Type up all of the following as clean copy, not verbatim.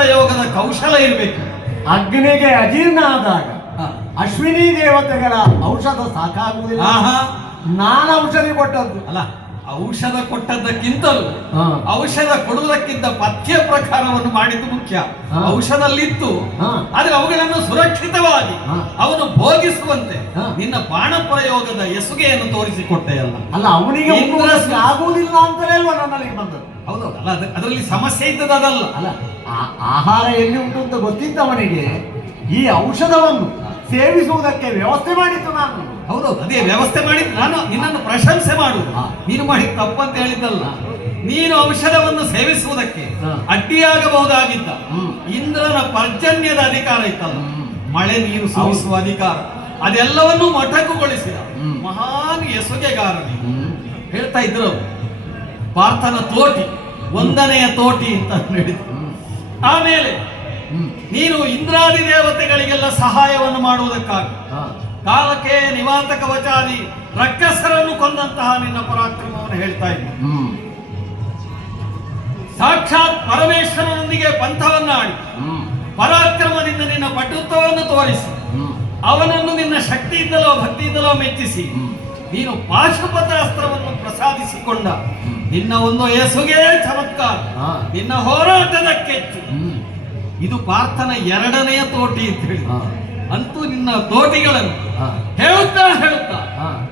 ಪ್ರಯೋಗದ ಕೌಶಲ ಇರಬೇಕು. ಅಗ್ನಿಗೆ ಅಜೀರ್ಣ ಆದಾಗ ಅಶ್ವಿನಿ ದೇವತೆಗಳ ಔಷಧ ಸಾಕಾಗುವುದಿಲ್ಲ. ನಾನು ಔಷಧಿ ಕೊಟ್ಟದ್ದು ಅಲ್ಲ, ಔಷಧ ಕೊಟ್ಟದ್ದಕ್ಕಿಂತಲೂ ಔಷಧ ಕೊಡುವುದಕ್ಕಿಂತ ಪಥ್ಯ ಪ್ರಕಾರವನ್ನು ಮಾಡಿದ್ದು ಮುಖ್ಯ. ಔಷಧಲ್ಲಿತ್ತು, ಆದ್ರೆ ಅವುಗಳನ್ನು ಸುರಕ್ಷಿತವಾಗಿ ಅವನು ಭೋಗಿಸುವಂತೆ ನಿನ್ನ ಬಾಣ ಪ್ರಯೋಗದ ಎಸುಗೆಯನ್ನು ತೋರಿಸಿಕೊಟ್ಟೆಯಲ್ಲ. ಅಲ್ಲ, ಅವನಿಗೆ ಆಗುವುದಿಲ್ಲ ಅಂತಲೇ ಅಲ್ವಾ ನನ್ನಲ್ಲಿ ಬಂದದ್ದು. ಹೌದೌದು, ಅಲ್ಲ ಅದರಲ್ಲಿ ಸಮಸ್ಯೆ ಇದ್ದದ್ದು ಅದಲ್ಲ. ಅಲ್ಲ, ಆಹಾರ ಎಲ್ಲಿ ಉಂಟು ಅಂತ ಗೊತ್ತಿದ್ದವನಿಗೆ ಈ ಔಷಧವನ್ನು ಸೇವಿಸುವುದಕ್ಕೆ ವ್ಯವಸ್ಥೆ ಮಾಡಿತ್ತು ನಾನು. ಹೌದೌದು, ಅದೇ ವ್ಯವಸ್ಥೆ ಮಾಡಿದ್ದು ನಾನು ನಿನ್ನನ್ನು ಪ್ರಶಂಸೆ ಮಾಡುದು. ನೀನು ಮಾಡಿ ತಪ್ಪಂತ ಹೇಳಿದ್ದಲ್ಲ. ನೀನು ಔಷಧವನ್ನು ಸೇವಿಸುವುದಕ್ಕೆ ಅಡ್ಡಿಯಾಗಬಹುದಾಗಿದ್ದ ಇಂದ್ರನ ಪರ್ಜನ್ಯದ ಅಧಿಕಾರ ಇತ್ತಲ್ಲ, ಮಳೆ ನೀರು ಸುರಿಸುವ ಅಧಿಕಾರ, ಅದೆಲ್ಲವನ್ನೂ ಮೊಟಕುಗೊಳಿಸಿದ ಮಹಾನ್ ಎಸುಗೆಗಾರನಿ ಹೇಳ್ತಾ ಇದ್ರು. ಪಾರ್ಥನ ತೋಟಿ, ಒಂದನೆಯ ತೋಟಿ ಅಂತ ಹೇಳಿದ್ರು. ಆಮೇಲೆ ನೀನು ಇಂದ್ರಾದಿ ದೇವತೆಗಳಿಗೆಲ್ಲ ಸಹಾಯವನ್ನು ಮಾಡುವುದಕ್ಕಾಗಿ ಕಾಲಕ್ಕೆ ನಿವಾತ ಕವಚಾದಿ ರಕ್ಕಸರನ್ನು ಕೊಂದಂತಹ ನಿನ್ನ ಪರಾಕ್ರಮವನ್ನು ಹೇಳ್ತಾ ಇದ್ದ. ಸಾಕ್ಷಾತ್ ಪರಮೇಶ್ವರನೊಂದಿಗೆ ಪಂಥವನ್ನಾಡಿ ಪರಾಕ್ರಮದಿಂದ ನಿನ್ನ ಪಟುತ್ವವನ್ನು ತೋರಿಸಿ ಅವನನ್ನು ನಿನ್ನ ಶಕ್ತಿಯಿಂದಲೋ ಭಕ್ತಿಯಿಂದಲೋ ಮೆಚ್ಚಿಸಿ ನೀನು ಪಾಶುಪತಾಸ್ತ್ರವನ್ನು ಪ್ರಸಾದಿಸಿಕೊಂಡ ನಿನ್ನ ಒಂದು ಎಸುಗೆ ಚಮತ್ಕಾರ, ನಿನ್ನ ಹೋರಾಟದ ಕೆಚ್ಚು. ಇದು ಪಾರ್ಥನ ಎರಡನೆಯ ತೋಟಿ ಅಂತ ಹೇಳಿ. ಅಂತೂ ನಿನ್ನ ತೋಟಿಗಳನ್ನು ಹೇಳುತ್ತಾ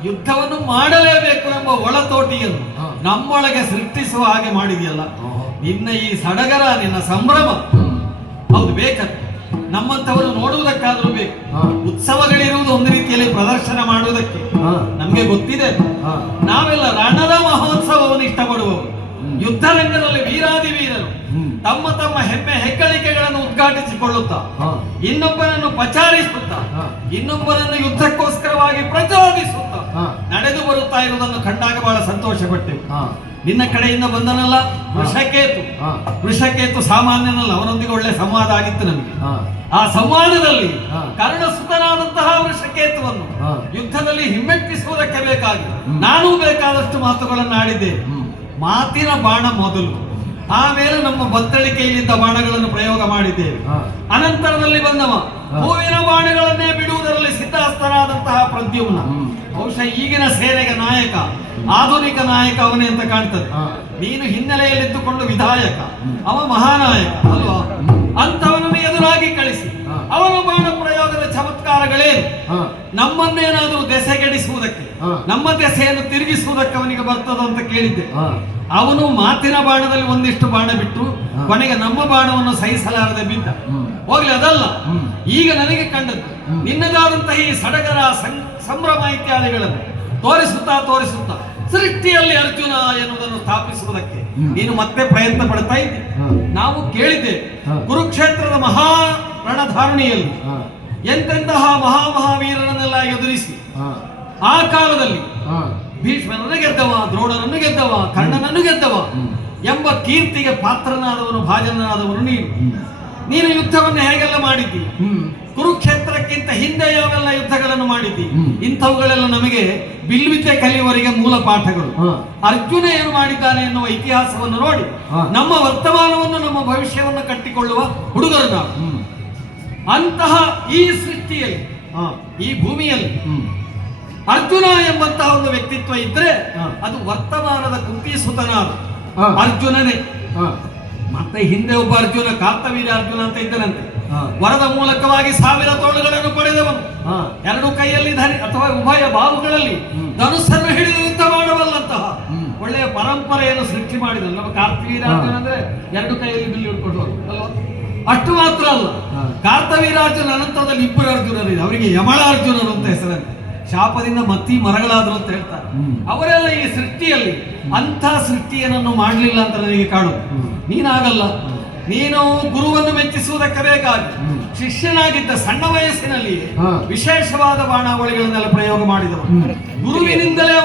ಯುದ್ಧವನ್ನು ಮಾಡಲೇಬೇಕು ಎಂಬ ಒಳತೋಟಿಯನ್ನು ನಮ್ಮೊಳಗೆ ಸೃಷ್ಟಿಸುವ ಹಾಗೆ ಮಾಡಿದೆಯಲ್ಲ. ನಿನ್ನ ಈ ಸಡಗರ, ನಿನ್ನ ಸಂಭ್ರಮ ಹೌದು ಬೇಕದು. ನಮ್ಮಂಥವರು ನೋಡುವುದಕ್ಕಾದ್ರೂ ಬೇಕು. ಉತ್ಸವಗಳಿರುವುದು ಒಂದು ರೀತಿಯಲ್ಲಿ ಪ್ರದರ್ಶನ ಮಾಡುವುದಕ್ಕೆ ನಮ್ಗೆ ಗೊತ್ತಿದೆ. ನಾವೆಲ್ಲ ರಣದ ಮಹೋತ್ಸವವನ್ನು ಇಷ್ಟಪಡುವವರು. ಯುದ್ಧ ರಂಗದಲ್ಲಿ ವೀರಾದಿ ವೀರರು ತಮ್ಮ ತಮ್ಮ ಹೆಮ್ಮೆ ಹೆಗ್ಗಳಿಕೆಗಳನ್ನು ಉದ್ಘಾಟಿಸಿಕೊಳ್ಳುತ್ತಾ, ಇನ್ನೊಬ್ಬರನ್ನು ಪಚಾರಿಸುತ್ತಾ, ಇನ್ನೊಬ್ಬರನ್ನು ಯುದ್ಧಕ್ಕೋಸ್ಕರವಾಗಿ ಪ್ರಚೋದಿಸುತ್ತಾ ನಡೆದು ಬರುತ್ತಾ ಇರುವುದನ್ನು ಕಂಡಾಗ ಬಹಳ ಸಂತೋಷ ಪಟ್ಟೆವು. ನಿನ್ನ ಕಡೆಯಿಂದ ಬಂದನಲ್ಲ ವೃಷಕೇತು ಸಾಮಾನ್ಯನಲ್ಲ, ಅವನೊಂದಿಗೆ ಒಳ್ಳೆ ಸಂವಾದ ಆಗಿತ್ತು ನಮಗೆ. ಆ ಸಂವಾದದಲ್ಲಿ ಕರ್ಣಸುತನಾದಂತಹ ವೃಷಕೇತುವನ್ನು ಯುದ್ಧದಲ್ಲಿ ಹಿಮ್ಮೆಟ್ಟಿಸುವುದಕ್ಕೆ ಬೇಕಾಗಿ ನಾನೂ ಬೇಕಾದಷ್ಟು ಮಾತುಗಳನ್ನು ಆಡಿದ್ದೇನೆ. ಮಾತಿನ ಬಾಣ ಮೊದಲು, ಆಮೇಲೆ ನಮ್ಮ ಬತ್ತಳಿಕೆಯಲ್ಲಿದ್ದ ಬಾಣಗಳನ್ನು ಪ್ರಯೋಗ ಮಾಡಿದ್ದೇವೆ. ಅನಂತರದಲ್ಲಿ ಬಂದವ ಹೂವಿನ ಬಾಣಗಳನ್ನೇ ಬಿಡುವುದರಲ್ಲಿ ಸಿದ್ಧಹಸ್ತನಾದಂತಹ ಪ್ರದ್ಯುಮ್ನ. ಬಹುಶಃ ಈಗಿನ ಸೇನೆಗೆ ನಾಯಕ, ಆಧುನಿಕ ನಾಯಕ ಅವನೇ ಅಂತ ಕಾಣ್ತದೆ. ನೀನು ಹಿನ್ನೆಲೆಯಲ್ಲಿದ್ದುಕೊಂಡು ವಿಧಾಯಕ, ಅವ ಮಹಾನಾಯಕ ಅಲ್ವಾ? ಅಂತವನನ್ನು ಎದುರಾಗಿ ಕಳಿಸಿ ಅವನ ಬಾಣ ಪ್ರಯೋಗದ ಚಮತ್ಕಾರಗಳೇನು? ನಮ್ಮನ್ನೇನಾದರೂ ದೆಸೆಗೆಡಿಸುವುದಕ್ಕೆ, ನಮ್ಮ ದೆಸೆಯನ್ನು ತಿರುಗಿಸುವುದಕ್ಕೆ ಅವನಿಗೆ ಬರ್ತದ ಅಂತ ಕೇಳಿದ್ದೆ. ಅವನು ಮಾತಿನ ಬಾಣದಲ್ಲಿ ಒಂದಿಷ್ಟು ಬಾಣ ಬಿಟ್ಟು ಕೊನೆಗೆ ನಮ್ಮ ಬಾಣವನ್ನು ಸಹಿಸಲಾರದೆ ಬಿದ್ದ. ಹೋಗ್ಲಿ, ಅದಲ್ಲ ಈಗ ನನಗೆ ಕಂಡದ್ದು. ನಿನ್ನದಾದಂತಹ ಈ ಸಡಗರ, ಸಂಭ್ರಮ ಇತ್ಯಾದಿಗಳನ್ನು ತೋರಿಸುತ್ತಾ ಸೃಷ್ಟಿಯಲ್ಲಿ ಅರ್ಜುನ ಎನ್ನುವುದನ್ನು ಸ್ಥಾಪಿಸುವುದಕ್ಕೆ ನೀನು ಮತ್ತೆ ಪ್ರಯತ್ನ ಪಡ್ತಾ ಇದ್ದೆ. ನಾವು ಕೇಳಿದ್ದೆ, ಕುರುಕ್ಷೇತ್ರದ ಮಹಾ ರಣಧಾರಣಿಯಲ್ಲಿ ಎಂತೆಂತಹ ಮಹಾವೀರರನ್ನೆಲ್ಲ ಎದುರಿಸಿ ಆ ಕಾಲದಲ್ಲಿ ಭೀಷ್ಮನನ್ನು ಗೆದ್ದವ, ದ್ರೋಣನನ್ನು ಗೆದ್ದವ, ಕರ್ಣನನ್ನು ಗೆದ್ದವ ಎಂಬ ಕೀರ್ತಿಗೆ ಪಾತ್ರನಾದವನು, ಭಾಜನನಾದವನು ನೀನು ಯುದ್ಧವನ್ನು ಹೇಗೆಲ್ಲ ಮಾಡಿದ್ದಿ. ಕುರುಕ್ಷೇತ್ರಕ್ಕಿಂತ ಹಿಂದೆ ಯಾವೆಲ್ಲ ಯುದ್ಧಗಳನ್ನು ಮಾಡಿದ್ದಿ. ಇಂಥವುಗಳೆಲ್ಲ ನಮಗೆ ಬಿಲ್ವಿದ್ಯೆ ಕಲಿಯುವವರಿಗೆ ಮೂಲ ಪಾಠಗಳು. ಅರ್ಜುನ ಏನು ಮಾಡಿದ್ದಾನೆ ಎನ್ನುವ ಇತಿಹಾಸವನ್ನು ನೋಡಿ ನಮ್ಮ ವರ್ತಮಾನವನ್ನು, ನಮ್ಮ ಭವಿಷ್ಯವನ್ನು ಕಟ್ಟಿಕೊಳ್ಳುವ ಹುಡುಗರು ನಾವು. ಅಂತಹ ಈ ಸೃಷ್ಟಿಯಲ್ಲಿ, ಈ ಭೂಮಿಯಲ್ಲಿ ಅರ್ಜುನ ಎಂಬಂತಹ ಒಂದು ವ್ಯಕ್ತಿತ್ವ ಇದ್ರೆ ಅದು ವರ್ತಮಾನದ ಕುಂತಿಸುತನಾದ ಅರ್ಜುನನೇ. ಮತ್ತೆ ಹಿಂದೆ ಒಬ್ಬ ಅರ್ಜುನ, ಕಾರ್ತವೀರ್ಯ ಅರ್ಜುನ ಅಂತ ಇದ್ದನಂತೆ. ವರದ ಮೂಲಕವಾಗಿ 1000 ತೋಳುಗಳನ್ನು ಪಡೆದವನು. ಎರಡು ಕೈಯಲ್ಲಿ ಅಥವಾ ಉಭಯ ಬಾಹುಗಳಲ್ಲಿ ಧನುಸ್ಸನ್ನು ಹಿಡಿದು ಯುದ್ಧ ಮಾಡಬಲ್ಲಂತಹ ಒಳ್ಳೆಯ ಪರಂಪರೆಯನ್ನು ಸೃಷ್ಟಿ ಮಾಡಿದನು ನಮ್ಮ ಕಾರ್ತವೀರ್ಯ ಅರ್ಜುನ. ಅಂದ್ರೆ ಎರಡು ಕೈಯಲ್ಲಿ ಬಿಲ್ಲು ಹಿಡ್ಕೊಂಡು ಅಲ್ವಾ? ಅಷ್ಟು ಮಾತ್ರ ಅಲ್ಲ, ಕಾರ್ತವೀರ್ಯಾರ್ಜುನ ಅನಂತರದಲ್ಲಿ 2 ಅರ್ಜುನರಿದೆ. ಅವರಿಗೆ ಯಮಳ ಅರ್ಜುನರು ಅಂತ ಹೆಸರಂತೆ. ಶಾಪದಿಂದ ಮತ್ತಿ ಮರಗಳಾದ್ರು ಅಂತ ಹೇಳ್ತಾರೆ. ಅವರೆಲ್ಲ ಈ ಸೃಷ್ಟಿಯಲ್ಲಿ ಅಂಥ ಸೃಷ್ಟಿಯನ್ನು ಮಾಡಲಿಲ್ಲ ಅಂತ ನನಗೆ ಕಾಣುದು. ನೀನಾಗಲ್ಲ. ನೀನು ಗುರುವನ್ನು ಮೆಚ್ಚಿಸುವುದಕ್ಕೆ ಬೇಕಾಗಿ ಶಿಷ್ಯನಾಗಿದ್ದ ಸಣ್ಣ ವಯಸ್ಸಿನಲ್ಲಿ ವಿಶೇಷವಾದ ಬಾಣಾವಳಿಗಳನ್ನೆಲ್ಲ ಪ್ರಯೋಗ ಮಾಡಿದವರು. ಗುರುವಿನಿಂದಲೇ